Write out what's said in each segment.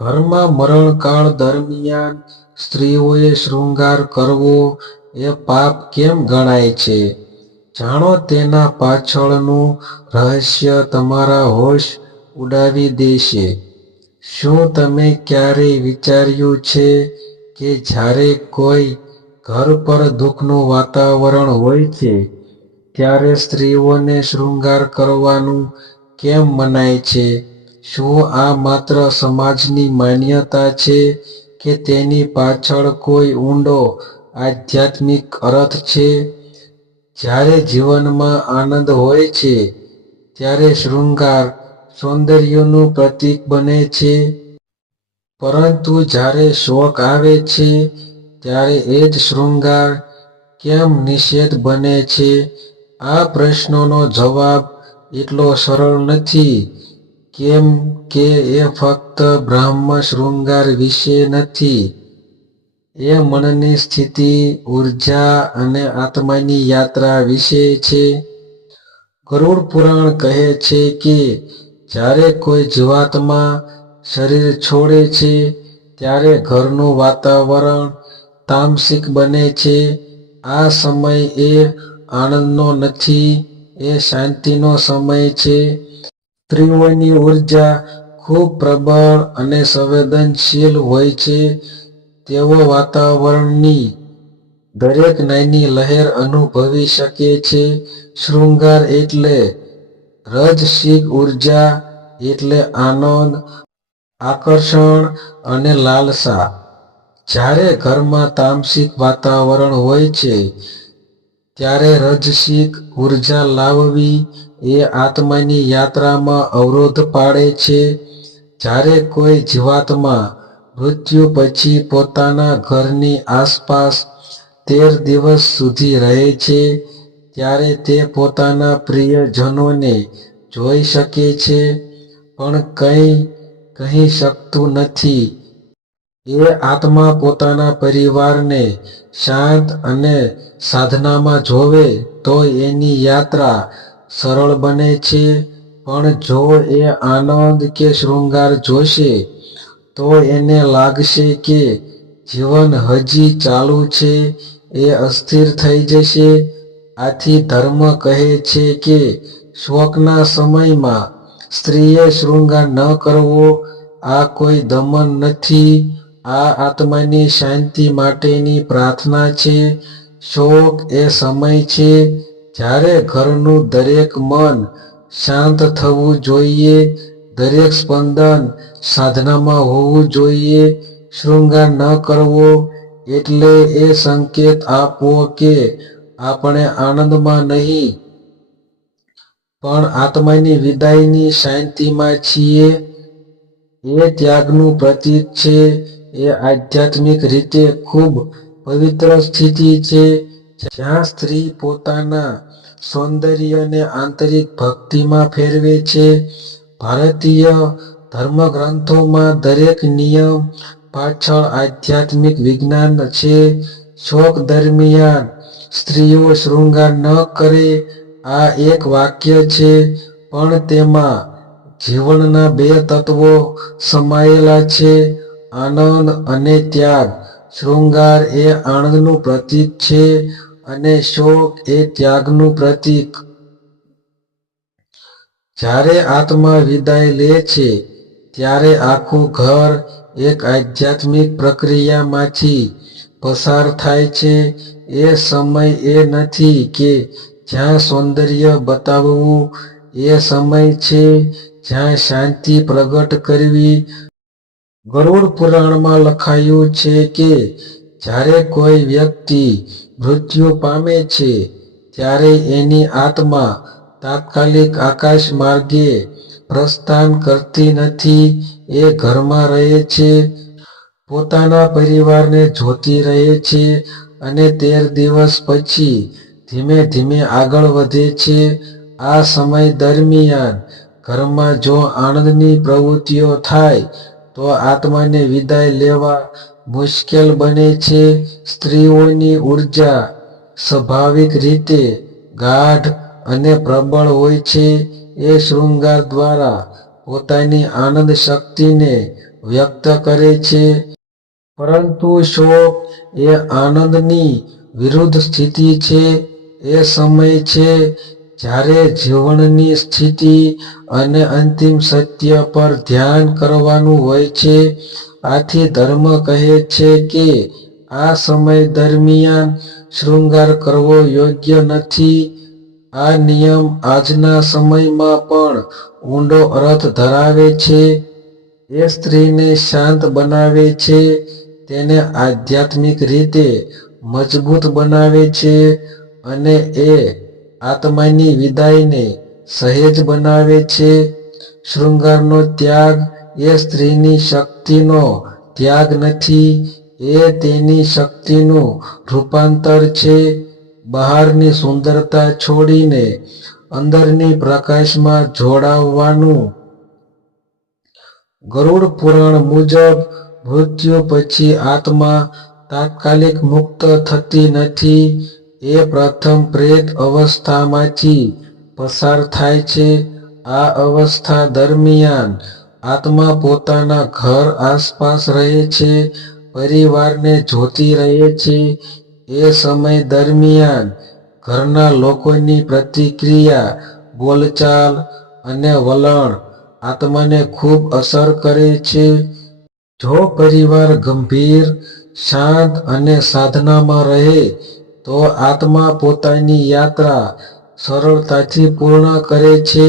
ઘરમાં મરણકાળ દરમિયાન સ્ત્રીઓએ શૃંગાર કરવો એ પાપ કેમ ગણાય છે? જાણો તેના પાછળનું રહસ્ય તમારા હોશ ઉડાવી દેશે. શું તમે ક્યારેય વિચાર્યું છે કે જ્યારે કોઈ ઘર પર દુઃખનું વાતાવરણ હોય છે ત્યારે સ્ત્રીઓને શૃંગાર કરવાનું કેમ મનાય છે? શું આ માત્ર સમાજની માન્યતા છે કે તેની પાછળ કોઈ ઊંડો આધ્યાત્મિક અર્થ છે? જ્યારે જીવનમાં આનંદ હોય છે ત્યારે શૃંગાર સૌંદર્યનું પ્રતીક બને છે, પરંતુ જ્યારે શોક આવે છે ત્યારે એ જ શૃંગાર કેમ નિષેધ બને છે? આ પ્રશ્નનો જવાબ એટલો સરળ નથી, કેમ કે એ ફક્ત બ્રહ્મ શૃંગાર વિશે નથી. એ મનની સ્થિતિ, ઊર્જા અને આત્માની યાત્રા વિશે છે. ગરુડ પુરાણ કહે છે કે જ્યારે કોઈ જીવાત્મા શરીર છોડે છે ત્યારે ઘરનું વાતાવરણ તામસિક બને છે. આ સમય એ આનંદનો નથી, એ શાંતિનો સમય છે. સ્ત્રીઓની ઊર્જા ખૂબ પ્રબળ અને સંવેદનશીલ હોય છે. તેઓ વાતાવરણની દરેક નાની લહેર અનુભવી શકે છે. શૃંગાર એટલે રજસિક ઊર્જા, એટલે આનંદ, આકર્ષણ અને લાલસા. જ્યારે ઘરમાં તામસિક વાતાવરણ હોય છે ત્યારે રજસિક ઊર્જા લાવવી એ આત્માની યાત્રામાં અવરોધ પાડે છે. જ્યારે કોઈ જીવાત્મા મૃત્યુ પછી પોતાના ઘરની આસપાસ 13 દિવસ સુધી રહે છે ત્યારે તે પોતાના પ્રિયજનોને જોઈ શકે છે પણ કંઈ કહી શકતું નથી. એ આત્મા પોતાના પરિવારને શાંત અને સાધનામાં જોવે તો એની યાત્રા સરળ બને છે, પણ જો એ આનંદ કે શૃંગાર જોશે તો એને લાગશે કે જીવન હજી ચાલુ છે. એ અસ્થિર થઈ જશે. આથી ધર્મ કહે છે કે શોકના સમયમાં સ્ત્રીએ શૃંગાર ન કરવો. આ કોઈ દમન નથી, આ આત્માની શાંતિ માટેની પ્રાર્થના છે. શોક એ સમય છે જ્યારે ઘરનું દરેક મન શાંત થવું જોઈએ, દરેક સ્પંદન સાધનામાં હોવું જોઈએ. શૃંગાર ન કરવો એટલે એ સંકેત આપવો કે આપણે આનંદમાં નહીં, પણ આત્માની વિદાયની શાંતિમાં છીએ. એ ત્યાગનું પ્રતીક છે. એ આધ્યાત્મિક રીતે ખૂબ પવિત્ર સ્થિતિ છે જ્યાં સ્ત્રી પોતાના સૌંદર્યને આંતરિક ભક્તિમાં ફેરવે છે. ભારતીય ધર્મગ્રંથોમાં દરેક નિયમ પાછળ આધ્યાત્મિક વિજ્ઞાન છે. શોક દરમિયાન સ્ત્રીઓ શૃંગાર ન કરે, આ એક વાક્ય છે, પણ તેમાં જીવનના 2 તત્વો સમાયેલા છે, આનંદ અને ત્યાગ. શૃંગાર એ આનંદનું પ્રતીક છે અને શોક એ ત્યાગનું પ્રતીક. જ્યારે આત્મા વિદાય લે છે ત્યારે આખું ઘર એક આધ્યાત્મિક પ્રક્રિયામાંથી પસાર થાય છે. એ સમય એ નથી કે જ્યાં સૌંદર્ય બતાવવું, એ સમય છે જ્યાં શાંતિ પ્રગટ કરવી. ગરુડ પુરાણમાં લખાયું છે કે જ્યારે કોઈ વ્યક્તિ મૃત્યુ પામે છે ત્યારે એની આત્મા તાત્કાલિક આકાશ માર્ગે પ્રસ્થાન કરતી નથી. એ ઘરમાં રહે છે, પોતાના પરિવારને જોતી રહે છે અને 13 દિવસ પછી ધીમે ધીમે આગળ વધે છે. આ સમય દરમિયાન ઘરમાં જો આનંદની પ્રવૃત્તિઓ થાય તો આત્માને વિદાય લેવા મુશ્કેલ બને છે. સ્ત્રીઓની ઊર્જા સ્વાભાવિક રીતે ગાઢ અને પ્રબળ હોય છે. એ શૃંગાર દ્વારા પોતાની આનંદ શક્તિને વ્યક્ત કરે છે. પરંતુ શોક એ આનંદની વિરુદ્ધ સ્થિતિ છે. એ સમય છે જ્યારે જીવનની સ્થિતિ અને અંતિમ સત્ય પર ધ્યાન કરવાનું હોય છે. આથી ધર્મ કહે છે કે આ સમય દરમિયાન શૃંગાર કરવો યોગ્ય નથી. આ નિયમ આજના સમયમાં પણ ઊંડો અર્થ ધરાવે છે. એ સ્ત્રીને શાંત બનાવે છે, તેને આધ્યાત્મિક રીતે મજબૂત બનાવે છે અને એ આત્માની વિદાયને સહેજ બનાવે છે. શૃંગારનો ત્યાગ એ સ્ત્રીની શક્તિનો ત્યાગ નથી, એ તેની શક્તિનું રૂપાંતર છે. બહારની સુંદરતા છોડીને અંદરની પ્રકાશમાં જોડાવાનું. ગરુડ પુરાણ મુજબ મૃત્યુ પછી આત્મા તાત્કાલિક મુક્ત થતી નથી. એ પ્રથમ પ્રેત અવસ્થામાંથી પસાર થાય છે. આ અવસ્થા દરમિયાન આત્મા પોતાના ઘર આસપાસ રહે છે, પરિવારને જોતી રહે છે. એ સમય દરમિયાન ઘરના લોકોની પ્રતિક્રિયા, બોલચાલ અને વલણ આત્માને ખૂબ અસર કરે છે. જો પરિવાર ગંભીર, શાંત અને સાધનામાં રહે તો આત્મા પોતાની યાત્રા સરળતાથી પૂર્ણ કરે છે.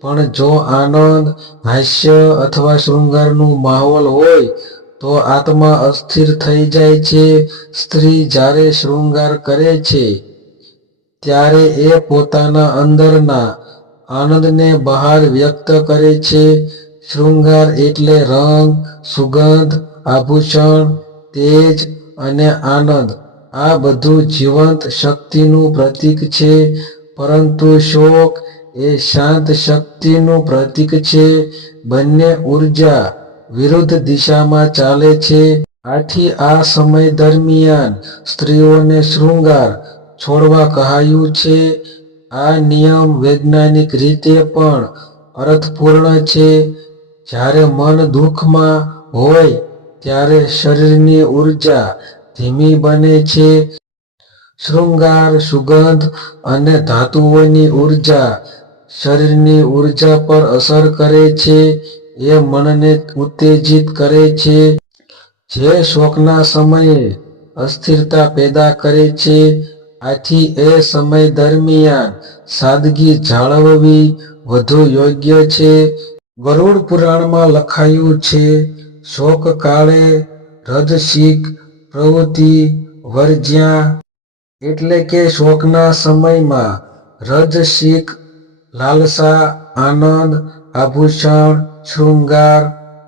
પણ જો આનંદ, હાસ્ય અથવા શૃંગારનું માહોલ હોય તો આત્મા અસ્થિર થઈ જાય છે. સ્ત્રી જ્યારે શૃંગાર કરે છે ત્યારે એ પોતાના અંદરના આનંદને બહાર વ્યક્ત કરે છે. શૃંગાર એટલે રંગ, સુગંધ, આભૂષણ, તેજ અને આનંદ. આ બધું જીવંત શક્તિનું પ્રતીક છે. પરંતુ શોક એ શાંત શક્તિનું પ્રતીક છે. બંને ઉર્જા વિરુદ્ધ દિશામાં ચાલે છે. આથી આ સમય દરમિયાન સ્ત્રીઓને શૃંગાર છોડવા કહાયું છે. આ નિયમ વૈજ્ઞાનિક રીતે પણ અર્થપૂર્ણ છે. જ્યારે મન દુઃખમાં હોય ત્યારે શરીરની ઉર્જા ધીમી બને છે. શૃંગાર, સુગંધ અને ધાતુઓની ઉર્જા શરીરની ઉર્જા પર અસર કરે છે. એ મનને ઉત્તેજિત કરે છે, જે શોકના સમયે અસ્થિરતા પેદા કરે છે. આથી એ સમય દરમિયાન સાદગી જાળવવી વધુ યોગ્ય છે. ગરુડ પુરાણમાં લખાયું છે, શોકકાળે રજસિક પ્રવૃત્તિ વર્જ્યા. એટલે કે શોકના સમયમાં રજસિક લાલસા, આનંદ, આભૂષણ, શૃંગાર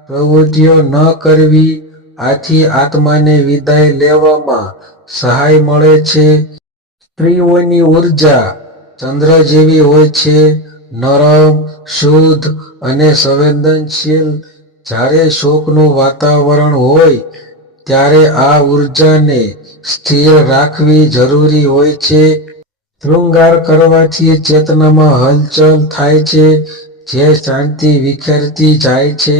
પ્રવૃત્તિઓ ન કરવી. આથી આત્માને વિદાય લેવામાં સહાય મળે છે. સ્ત્રીઓની ઉર્જા ચંદ્ર જેવી હોય છે, નરમ, શુદ્ધ અને સંવેદનશીલ. જ્યારે શોકનું વાતાવરણ હોય ત્યારે આ ઉર્જાને સ્થિર રાખવી જરૂરી હોય છે. શૃંગાર કરવાથી ચેતનામાં હલચલ થાય છે, જે શાંતિ વિખેરતી જાય છે.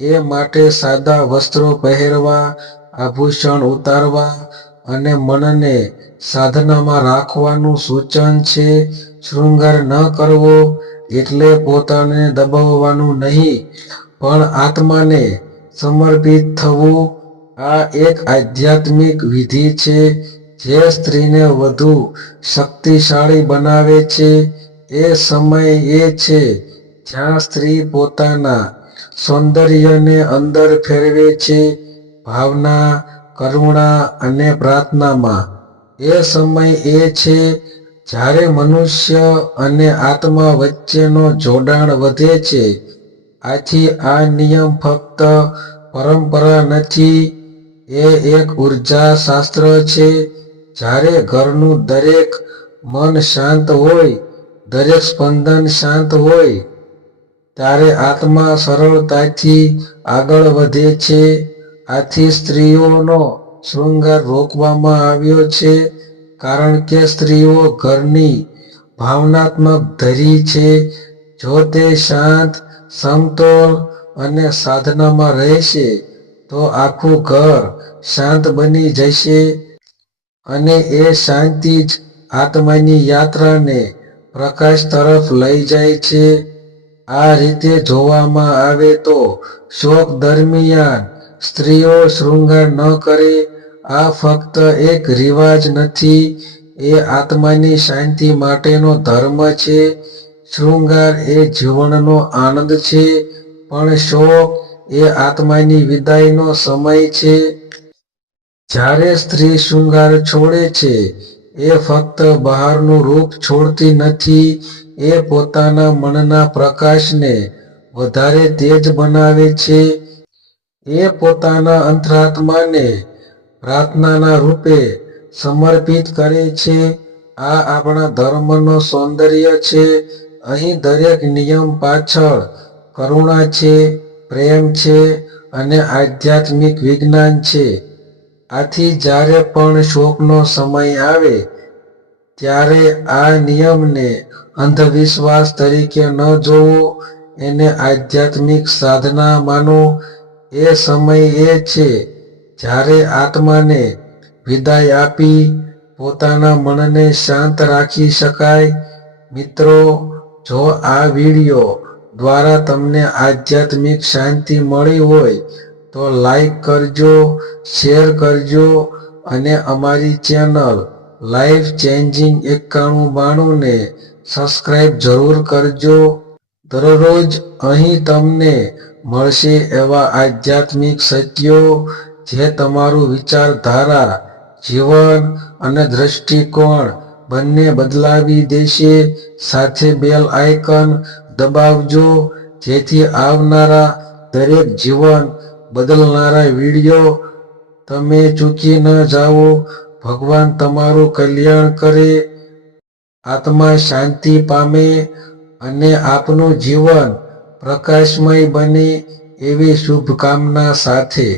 એ માટે સાદા વસ્ત્રો પહેરવા, આભૂષણ ઉતારવા અને મનને સાધનામાં રાખવાનું સૂચન છે. શૃંગાર ન કરવો એટલે પોતાને દબાવવાનું નહીં, પણ આત્માને સમર્પિત થવું. આ એક આધ્યાત્મિક વિધિ છે જે સ્ત્રીને વધુ શક્તિશાળી બનાવે છે. એ સમય એ છે જ્યાં સ્ત્રી પોતાના સૌંદર્યને અંદર ફેરવે છે, ભાવના, કરુણા અને પ્રાર્થનામાં. એ સમય એ છે જ્યારે મનુષ્ય અને આત્મા વચ્ચેનો જોડાણ વધે છે. આથી આ નિયમ ફક્ત પરંપરા નથી, એ એક ઉર્જા શાસ્ત્ર છે. જ્યારે ઘરનું દરેક મન શાંત હોય, દરેક સ્પંદન શાંત હોય, ત્યારે આત્મા સરળતાથી આગળ વધે છે. આથી સ્ત્રીઓનો શૃંગાર રોકવામાં આવ્યો છે, કારણ કે સ્ત્રીઓ ઘરની ભાવનાત્મક ધરી છે. જો તે શાંત, સમતોલ અને સાધનામાં રહેશે તો આખું ઘર શાંત બની જશે અને એ શાંતિ જ આત્માની યાત્રાને પ્રકાશ તરફ લઈ જાય છે. આ રીતે જોવામાં આવે તો શોક દરમિયાન સ્ત્રીઓ શૃંગાર ન કરે આ ફક્ત એક રિવાજ નથી, એ આત્માની શાંતિ માટેનો ધર્મ છે. શૃંગાર એ જીવનનો આનંદ છે, પણ શોક એ આત્માની વિદાયનો સમય છે. જ્યારે સ્ત્રી શૃંગાર છોડે છે એ ફક્ત બહારનું રૂપ છોડતી નથી, એ પોતાના મનના પ્રકાશને વધારે તેજ બનાવે છે. એ પોતાના અંતરાત્માને પ્રાર્થનાના રૂપે સમર્પિત કરે છે. આ આપણા ધર્મનો સૌંદર્ય છે. અહીં દરેક નિયમ પાછળ કરુણા છે, પ્રેમ છે અને આધ્યાત્મિક વિજ્ઞાન છે. આથી જ્યારે પણ શોકનો સમય આવે ત્યારે આ નિયમને અંધવિશ્વાસ તરીકે ન જોવો, એને આધ્યાત્મિક સાધના માનો. એ સમય એ છે જ્યારે આત્માને વિદાય આપી પોતાના મનને શાંત રાખી શકાય. મિત્રો, જો આ વિડિયો દ્વારા તમને આધ્યાત્મિક શાંતિ મળી હોય તો લાઈક કરજો, શેર કરજો અને અમારી ચેનલ લાઈફ ચેન્જિંગ 9192 ને સબસ્ક્રાઇબ જરૂર કરજો. દરરોજ અહીં તમને મળશે એવા આધ્યાત્મિક સત્યો જે તમારું વિચારધારા, જીવન અને દ્રષ્ટિકોણ બંને બદલાવી દેશે. સાથે બેલ આઇકન દબાવજો જેથી આવનારા દરેક જીવન બદલનારા વિડિયો તમે ચૂકી ન જાઓ. ભગવાન તમારું કલ્યાણ કરે, આત્મા શાંતિ પામે અને આપનું જીવન પ્રકાશમય બને એવી શુભકામના સાથે